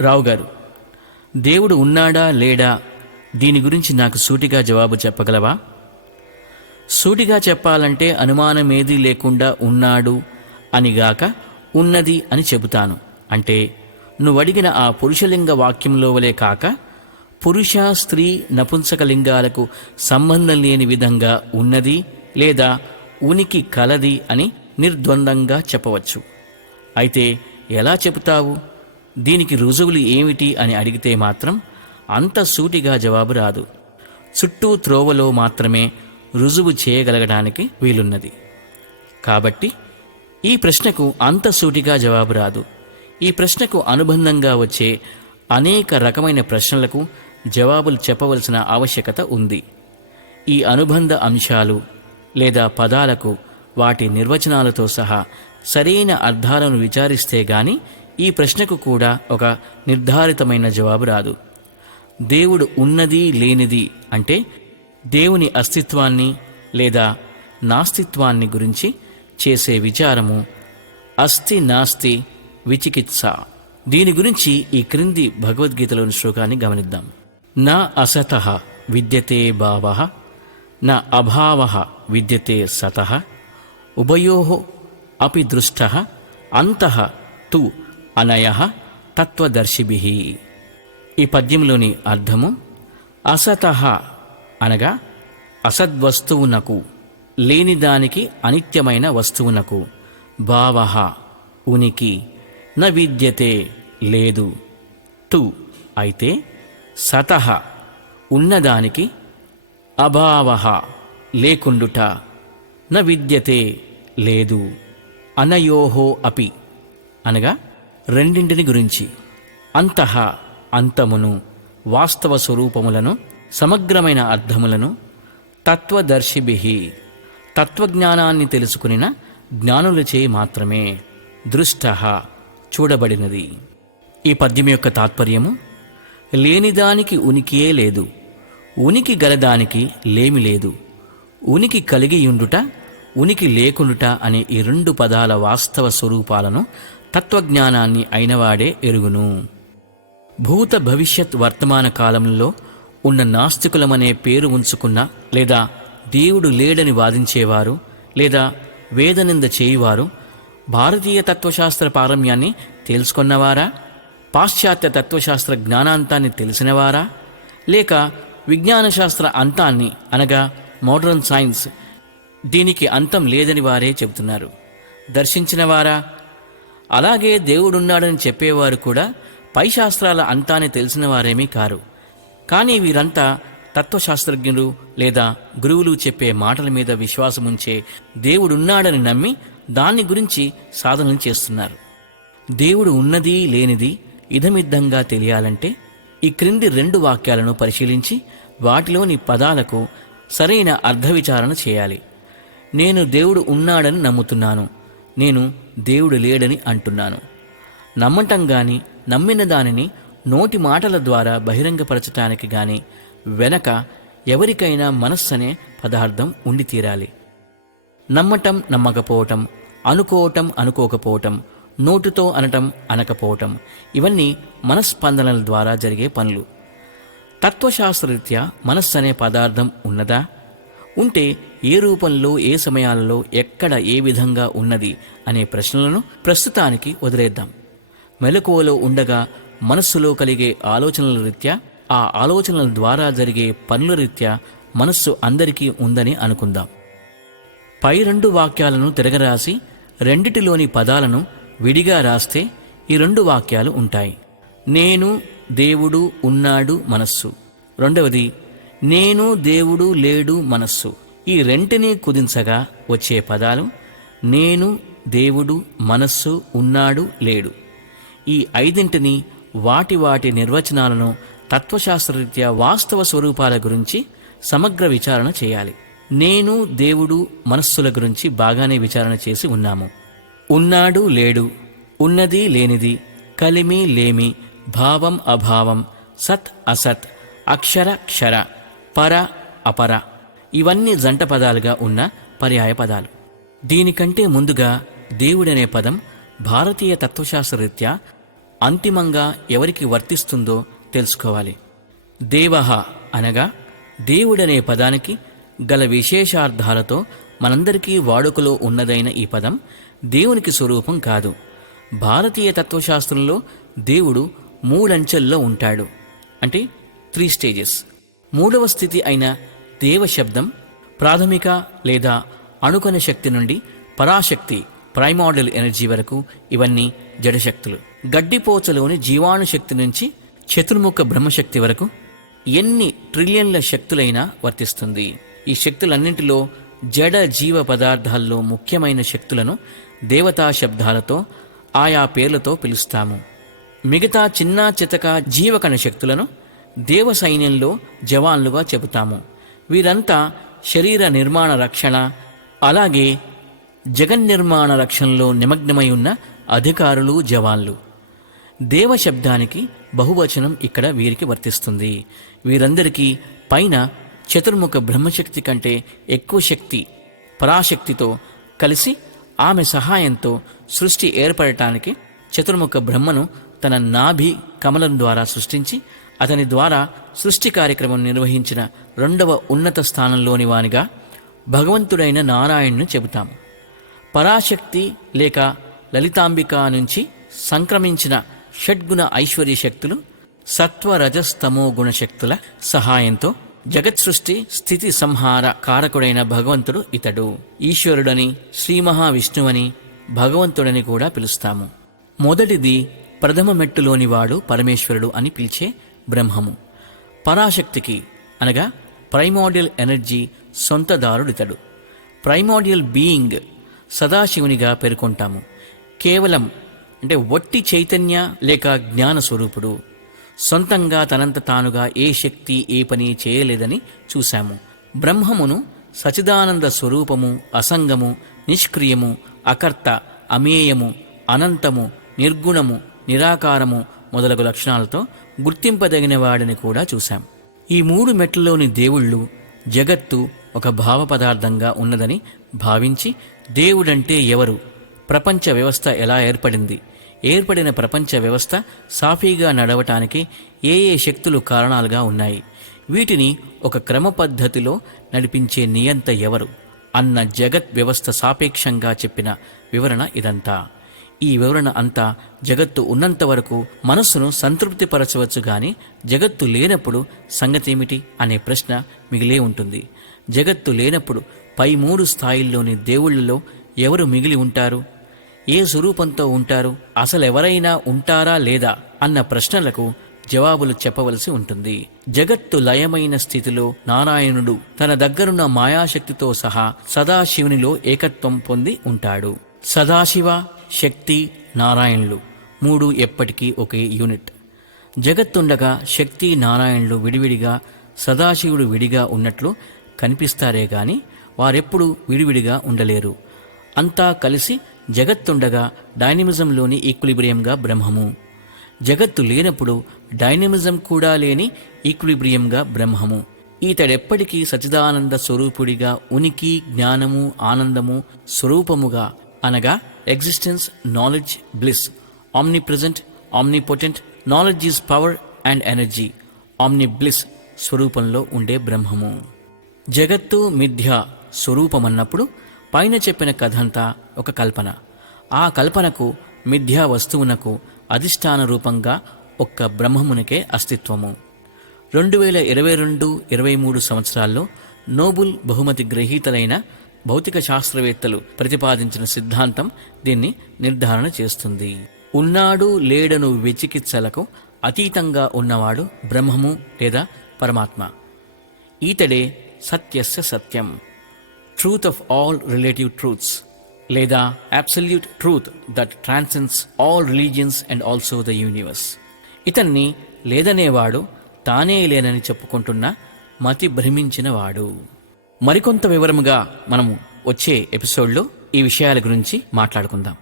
రావు గారు, దేవుడు ఉన్నాడా లేడా దీని గురించి నాకు సూటిగా జవాబు చెప్పగలవా? సూటిగా చెప్పాలంటే అనుమానమేదీ లేకుండా ఉన్నాడు అనిగాక ఉన్నది అని చెబుతాను. అంటే నువ్వడిగిన ఆ పురుషలింగ వాక్యంలో వలె కాక పురుష స్త్రీ నపుంసకలింగాలకు సంబంధం లేని విధంగా ఉన్నది లేదా ఉనికి కలది అని నిర్ద్వందంగా చెప్పవచ్చు. అయితే ఎలా చెబుతావు? దీనికి రుజువులు ఏమిటి అని అడిగితే మాత్రం అంత సూటిగా జవాబు రాదు. చుట్టూ త్రోవలో మాత్రమే రుజువు చేయగలగడానికి వీలున్నది. కాబట్టి ఈ ప్రశ్నకు అంత సూటిగా జవాబు రాదు. ఈ ప్రశ్నకు అనుబంధంగా వచ్చే అనేక రకమైన ప్రశ్నలకు జవాబులు చెప్పవలసిన ఆవశ్యకత ఉంది. ఈ అనుబంధ అంశాలు లేదా పదాలకు వాటి నిర్వచనాలతో సహా సరైన అర్థాలను విచారిస్తే గాని ఈ ప్రశ్నకు కూడా ఒక నిర్ధారితమైన జవాబు రాదు. దేవుడు ఉన్నది లేనిది అంటే దేవుని అస్తిత్వాన్ని లేదా నాస్తిత్వాన్ని గురించి చేసే విచారము అస్తి నాస్తి విచికిత్స. దీని గురించి ఈ క్రింది భగవద్గీతలోని శ్లోకాన్ని గమనిద్దాం. నా అసతః విద్యతే భావః నా అభావః విద్యతే సతః ఉభయోః అపి దృష్టః అంతః తు అనయః తత్వదర్శిభిః. ఈ పద్యంలోని అర్థము అసతః అనగా అసద్వస్తువునకు, లేనిదానికి అనిత్యమైన వస్తువునకు, భావః ఉనికి, న విద్యతే లేదు, తు అయితే, సతః ఉన్నదానికి, అభావః లేకుండుట, న విద్యతే లేదు, అనయోహో అపి అనగా రెండింటిని గురించి, అంతః అంతమును, వాస్తవ స్వరూపములను, సమగ్రమైన అర్థములను, తత్వదర్శిభిః తత్వజ్ఞానాన్ని తెలుసుకునిన జ్ఞానులచే మాత్రమే, దృష్టః చూడబడినది. ఈ పద్యం యొక్క తాత్పర్యము లేనిదానికి ఉనికియే లేదు, ఉనికి గలదానికి లేమి లేదు, ఉనికి కలిగియుండుట, ఉనికి లేకుండుట అనే ఈ రెండు పదాల వాస్తవ స్వరూపాలను తత్వజ్ఞానాన్ని అయినవాడే ఎరుగును. భూత భవిష్యత్ వర్తమాన కాలంలో ఉన్న నాస్తికులమనే పేరు ఉంచుకున్న లేదా దేవుడు లేడని వాదించేవారు లేదా వేదనింద చేయువారు భారతీయ తత్వశాస్త్ర పారమ్యాన్ని తెలుసుకున్నవారా? పాశ్చాత్య తత్వశాస్త్ర జ్ఞానాంతాన్ని తెలిసినవారా? లేక విజ్ఞానశాస్త్ర అంతాన్ని అనగా మోడర్న్ సైన్స్ దీనికి అంతం లేదని వారే చెబుతున్నారు దర్శించినవారా? అలాగే దేవుడున్నాడని చెప్పేవారు కూడా పై శాస్త్రాల అంతాన్ని తెలిసిన వారేమీ కారు. కానీ వీరంతా తత్వశాస్త్రజ్ఞులు లేదా గురువులు చెప్పే మాటల మీద విశ్వాసముంచే దేవుడున్నాడని నమ్మి దాన్ని గురించి సాధనలు చేస్తున్నారు. దేవుడు ఉన్నది లేనిది ఇదమిద్దంగా తెలియాలంటే ఈ క్రింది రెండు వాక్యాలను పరిశీలించి వాటిలోని పదాలకు సరైన అర్థవిచారణ చేయాలి. నేను దేవుడు ఉన్నాడని నమ్ముతున్నాను, నేను దేవుడు లేడని అంటున్నాను. నమ్మటం గాని నమ్మిన దానిని నోటి మాటల ద్వారా బహిరంగపరచటానికి గాని వెనక ఎవరికైనా మనస్సనే పదార్థం ఉండి తీరాలి. నమ్మటం నమ్మకపోవటం, అనుకోవటం అనుకోకపోవటం, నోటుతో అనటం అనకపోవటం ఇవన్నీ మనస్పందనల ద్వారా జరిగే పనులు. తత్వశాస్త్రరీత్యా మనస్సనే పదార్థం ఉన్నదా? ఉంటే ఏ రూపంలో, ఏ సమయాలలో, ఎక్కడ, ఏ విధంగా ఉన్నది అనే ప్రశ్నలను ప్రస్తుతానికి వదిలేద్దాం. మెలకువలో ఉండగా మనస్సులో కలిగే ఆలోచనల రీత్యా, ఆ ఆలోచనల ద్వారా జరిగే పనుల రీత్యా మనస్సు అందరికీ ఉందని అనుకుందాం. పై రెండు వాక్యాలను తిరగరాసి రెండిటిలోని పదాలను విడిగా రాస్తే ఈ రెండు వాక్యాలు ఉంటాయి. నేను దేవుడు ఉన్నాడు మనస్సు. రెండవది నేను దేవుడు లేడు మనస్సు. ఈ రెంటినీ కుదించగా వచ్చే పదాలు నేను దేవుడు మనస్సు ఉన్నాడు లేడు. ఈ ఐదింటిని వాటి వాటి నిర్వచనాలను తత్వశాస్త్రరీత్యా వాస్తవ స్వరూపాల గురించి సమగ్ర విచారణ చేయాలి. నేను దేవుడు మనస్సుల గురించి బాగానే విచారణ చేసి ఉన్నాము. ఉన్నాడు లేడు, ఉన్నది లేనిది, కలిమి లేమి, భావం అభావం, సత్ అసత్, అక్షర క్షర, పర అపర ఇవన్నీ జంట పదాలుగా ఉన్న పర్యాయ పదాలు. దీనికంటే ముందుగా దేవుడనే పదం భారతీయ తత్వశాస్త్రరీత్యా అంతిమంగా ఎవరికి వర్తిస్తుందో తెలుసుకోవాలి. దేవః అనగా దేవుడనే పదానికి గల విశేషార్థాలతో మనందరికీ వాడుకలో ఉన్నదైన ఈ పదం దేవునికి స్వరూపం కాదు. భారతీయ తత్వశాస్త్రంలో దేవుడు 3 అంచెల్లో ఉంటాడు, అంటే 3 స్టేజెస్. 3వ స్థితి అయిన దేవశబ్దం ప్రాథమిక లేదా అణుకణ శక్తి నుండి పరాశక్తి ప్రైమార్డియల్ ఎనర్జీ వరకు ఇవన్నీ జడశక్తులు. గడ్డిపోచలోని జీవాణు శక్తి నుంచి చతుర్ముఖ బ్రహ్మశక్తి వరకు ఎన్ని ట్రిలియన్ల శక్తులైనా వర్తిస్తుంది. ఈ శక్తులన్నింటిలో జడ జీవ పదార్థాల్లో ముఖ్యమైన శక్తులను దేవతా శబ్దాలతో ఆయా పేర్లతో పిలుస్తాము. మిగతా చిన్న చితక జీవకణ శక్తులను దేవ సైన్యంలో జవాన్లుగా చెబుతాము. వీరంతా శరీర నిర్మాణ రక్షణ, అలాగే జగన్నిర్మాణ రక్షణలో నిమగ్నమై ఉన్న అధికారులు, జవాన్లు. దేవశబ్దానికి బహువచనం ఇక్కడ వీరికి వర్తిస్తుంది. వీరందరికీ పైన చతుర్ముఖ బ్రహ్మశక్తి కంటే ఎక్కువ శక్తి పరాశక్తితో కలిసి ఆమె సహాయంతో సృష్టి ఏర్పడటానికి చతుర్ముఖ బ్రహ్మను తన నాభి కమలం ద్వారా సృష్టించి అతని ద్వారా సృష్టి కార్యక్రమం నిర్వహించిన 2వ ఉన్నత స్థానంలోని వానిగా భగవంతుడైన నారాయణ్ను చెబుతాము. పరాశక్తి లేక లలితాంబిక నుంచి సంక్రమించిన షడ్గుణ ఐశ్వర్య శక్తులు సత్వరజస్తమో గుణశక్తుల సహాయంతో జగత్ సృష్టి స్థితి సంహార కారకుడైన భగవంతుడు ఇతడు. ఈశ్వరుడని, శ్రీ మహావిష్ణువని, భగవంతుడని కూడా పిలుస్తాము. మొదటిది ప్రథమ మెట్టులోనివాడు పరమేశ్వరుడు అని పిలిచే బ్రహ్మము. పరాశక్తికి అనగా ప్రైమార్డియల్ ఎనర్జీ సొంతదారుడితడు. ప్రైమార్డియల్ బీయింగ్ సదాశివునిగా పేర్కొంటాము. కేవలం అంటే వట్టి చైతన్య లేక జ్ఞాన స్వరూపుడు. సొంతంగా తనంత తానుగా ఏ శక్తి ఏ పని చేయలేదని చూశాము. బ్రహ్మమును సచిదానంద స్వరూపము, అసంగము, నిష్క్రియము, అకర్త, అమేయము, అనంతము, నిర్గుణము, నిరాకారము మొదలగు లక్షణాలతో గుర్తింపదగిన వాడిని కూడా చూశాం. ఈ 3 మెట్లలోని దేవుళ్ళు జగత్తు ఒక భావ పదార్థంగా ఉన్నదని భావించి దేవుడంటే ఎవరు, ప్రపంచ వ్యవస్థ ఎలా ఏర్పడింది, ఏర్పడిన ప్రపంచ వ్యవస్థ సాఫీగా నడవటానికి ఏ ఏ శక్తులు కారణాలుగా ఉన్నాయి, వీటిని ఒక క్రమ పద్ధతిలో నడిపించే నియంత ఎవరు అన్న జగత్ వ్యవస్థ సాపేక్షంగా చెప్పిన వివరణ ఇదంతా. ఈ వివరణ అంతా జగత్తు ఉన్నంత వరకు మనస్సును సంతృప్తిపరచవచ్చు గాని జగత్తు లేనప్పుడు సంగతేమిటి అనే ప్రశ్న మిగిలే ఉంటుంది. జగత్తు లేనప్పుడు పై 3 స్థాయిల్లోని దేవుళ్ళలో ఎవరు మిగిలి ఉంటారు, ఏ స్వరూపంతో ఉంటారు, అసలెవరైనా ఉంటారా లేదా అన్న ప్రశ్నలకు జవాబులు చెప్పవలసి ఉంటుంది. జగత్తు లయమైన స్థితిలో నారాయణుడు తన దగ్గరున్న మాయాశక్తితో సహా సదాశివునిలో ఏకత్వం పొంది ఉంటాడు. సదాశివ, శక్తి, నారాయణులు 3 ఎప్పటికీ ఒకే యూనిట్. జగత్తుండగా శక్తి, నారాయణులు విడివిడిగా, సదాశివుడు విడిగా ఉన్నట్లు కనిపిస్తారే గాని వారెప్పుడూ విడివిడిగా ఉండలేరు. అంతా కలిసి జగత్తుండగా డైనమిజంలోని ఈక్విలిబ్రియంగా బ్రహ్మము, జగత్తు లేనప్పుడు డైనమిజం కూడా లేని ఈక్విలిబ్రియంగా బ్రహ్మము. ఈతడెప్పటికీ సచిదానంద స్వరూపుడిగా ఉనికి, జ్ఞానము, ఆనందము స్వరూపముగా అనగా existence, knowledge, bliss, omnipresent, omnipotent, knowledge is power and energy, omni bliss స్వరూపంలో ఉండే బ్రహ్మము. జగత్తు మిథ్య స్వరూపమన్నప్పుడు పైన చెప్పిన కథంతా ఒక కల్పన. ఆ కల్పనకు, మిథ్యా వస్తువునకు అధిష్టాన రూపంగా ఒక్క బ్రహ్మమునికే అస్తిత్వము. 2022-23 సంవత్సరాల్లో నోబెల్ బహుమతి గ్రహీతలైన భౌతిక శాస్త్రవేత్తలు ప్రతిపాదించిన సిద్ధాంతం దీన్ని నిర్ధారణ చేస్తుంది. ఉన్నాడు లేడను విచికిత్సలకు అతీతంగా ఉన్నవాడు బ్రహ్మము లేదా పరమాత్మ. ఈతడే సత్యస్య సత్యం, truth of all relative truths లేదా absolute truth that transcends all religions and also the universe. ఇతన్ని లేదనేవాడు తానే లేనని చెప్పుకుంటున్న మతి భ్రమించిన వాడు. మరికొంత వివరముగా మనము వచ్చే ఎపిసోడ్లో ఈ విషయాల గురించి మాట్లాడుకుందాం.